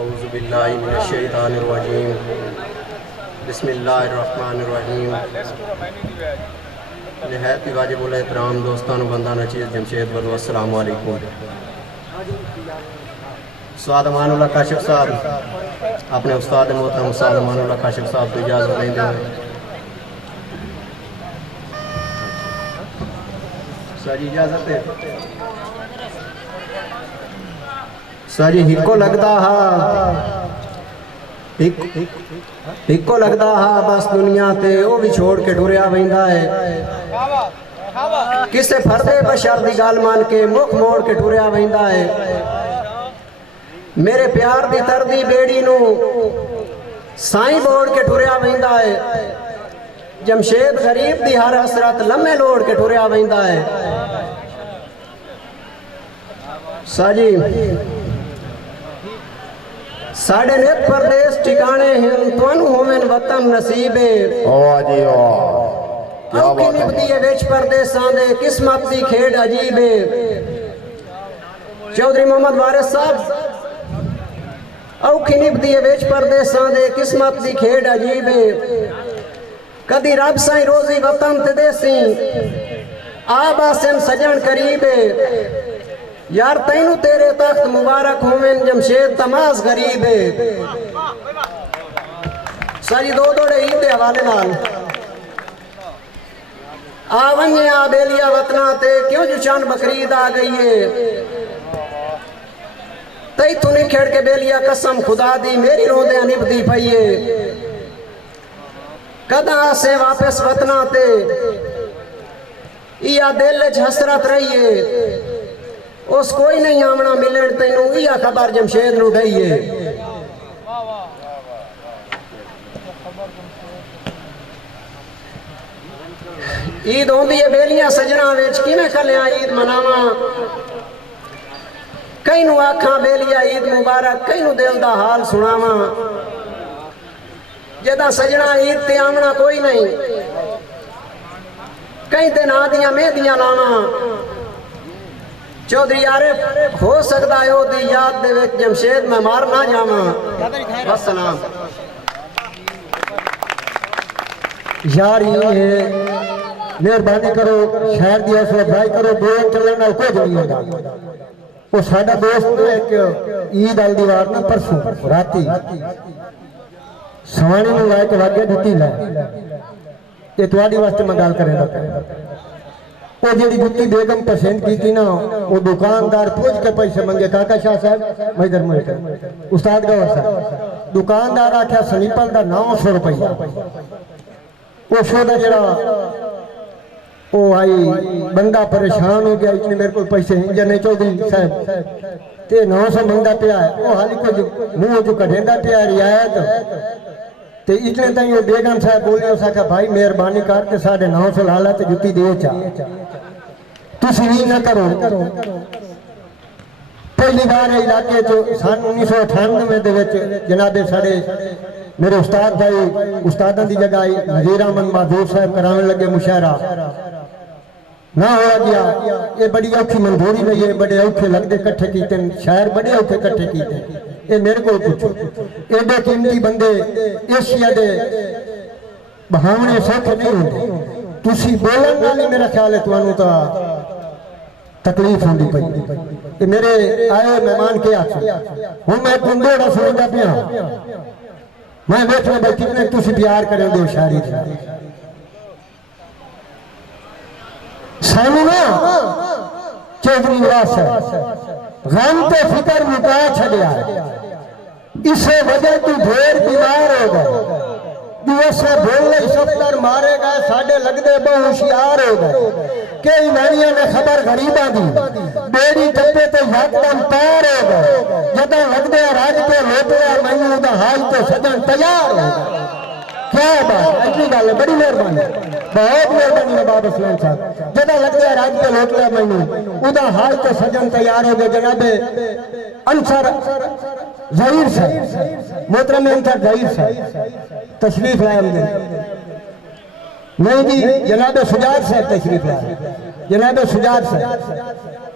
औज़ुबिल्लाहि मिनश्शैतानिर्रजीम बिस्मिल्लाहिर्रहमानिर्रहीम। निहायत ही वाजिबुल एहतराम दोस्तान बंदा नचीज़ जमशेद बलो अस्सलामु अलैकुम। उस्ताद अमानुल्लाह काशिफ साहब अपने उस्ताद मोहतरम उस्ताद अमानुल्लाह काशिफ साहब को इजाज़त देंगे सारी इजाज़त है। सारी हिको लगता हा हिको लगता हा बस दुनिया ते वो भी छोड़ के टुरिया वहिंदा है। किसे फर्दे बशर दी गल मान के मुख मोड़ के टुरिया वहिंदा है। मेरे प्यार दी तरदी बेड़ी नू साईं बोड़ के टुरिया वहिंदा है। जमशेद गरीब दी हर हसरत लम्हे लोड़ के टुरिया वहिंदा है। साजी साढ़े नेक परदेस ठिकाने हैं तुहानू होवेन वतन नसीबे औखी निभदी है विच परदेसां दे किस्मत दी खेड अजीबे। चौधरी मोहम्मद वारिस साहब औखी निभदी है विच परदेसां दे किस्मत दी खेड अजीबे। कदी रब साईं रोजी वतन ते देसी आबासन सजन करीबे। यार तैनू तेरे तख्त मुबारक होवेन जमशेद तमाज गरीब है। सारी दो दौड़े ईद के हवाले नाल आ वन्ने आ बेलिया वतना ते क्यों जुशान बकरीद आ गई है। तई तू नहीं खेड़ के बेलिया कसम खुदा दी मेरी रोंदे निभदी पई है। कदा से वापस वतना ते इया दिल च हसरत रही है। उस कोई नहीं आमना मिलन तेनू इया खबर जमशेद नू गई है। ईद होंदी है बेलियां सजना विच किवें कलियां ईद मनावा। कई नू आखा बेलिया ईद मुबारक कई नू दिल दा हाल सुनावा। जदा सजना ईद ते आमना कोई नहीं कई दिन आदियां मेहदियां लावा। चौधरी आरिफ हो सकता है ओदी याद दे विच जमशेद मैं मार ना जावा। बस सलाम यार ये मेहरबानी करो शहर की हौसला अफजाई करो। दो चलने नाल कुछ नहीं होता। वो साडा दोस्त एक ईद अल दीवार ना परसों राती सवानी में लाके वागे जुत्ती लै ये तुहाडी वास्ते मैं गल करें। वो जी जुत्ती बेगम पसंद की थी ना वो दुकानदार पूछ के पैसे मंगे। काका शाह साहब मैदर मुझे उस्ताद गौर साहब दुकानदार आख्या स्लीपर का 900 रुपया। उस जरा वो आई बंदा परेशान हो गया इतने मेरे को पैसे इंजन नहीं। चौधरी साहब ते 900 मंगा पिया है वो हाली कुछ मुंह चो कढ़ेंदा पिया रियायत ते इतने तक वो बेगम साहब बोले उस आखा भाई मेहरबानी करके 950 लाला ते जुत्ती दे चा तुसी भी ना करो। पहली बार इलाके चो सन 1998 दे विच जनाबे साडे मेरे उस्ताद भाई उस्तादां दी जगह आई नज़ीर अहमद माधूर साहब कराने लगे मुशायरा ना हो गया। ये बड़ी औखी मंजूरी नहीं है। बड़े औखे लगते कट्ठे कीते शायर बड़े औखे कट्ठे कीते। ये मेरे को पूछो एडे कीमती बंदे एशिया दे बहावने सौखे नहीं होंगे। तुसी बोलन नाल मेरा ख्याल है तुहानू तो तकलीफ होंदी पई। ये मेरे आए मेहमान के आखे हुण मैं कुंडोड़ा सुनदा पिया मैं देखना भाई कितने तुसी प्यार करें दो शायरी सानू ना चौधरी वास गम ते फिकर मुका छड़िया इसे वजह तू ढेर बीमार हो गए। दिवसे बोले सफ्तर मारे गए साडे लगदे बहु होशियार हो गए। कई नानिया ने खबर गरीबा दी बेड़ी टप्पे ते यकदम पार हो गए। जदा लगदे राज के लोटया मैनू दा हाल तो सजन तैयार हो गए। क्या बात अच्छी गल है बड़ी मेहरबानी बहुत मेहरबानी नवाब असलम साहब। जदा लगदे राज के लोटया मैनू उदा हाल तो सजन तैयार हो गए। जनाबे अंसर ज़हीर साहब मोहतरम अंसर ज़हीर साहब तशरीफ लाए हमने नहीं जी जनाबे सुजात साहब तशरीफ लाए। जनाबे सुजात साहब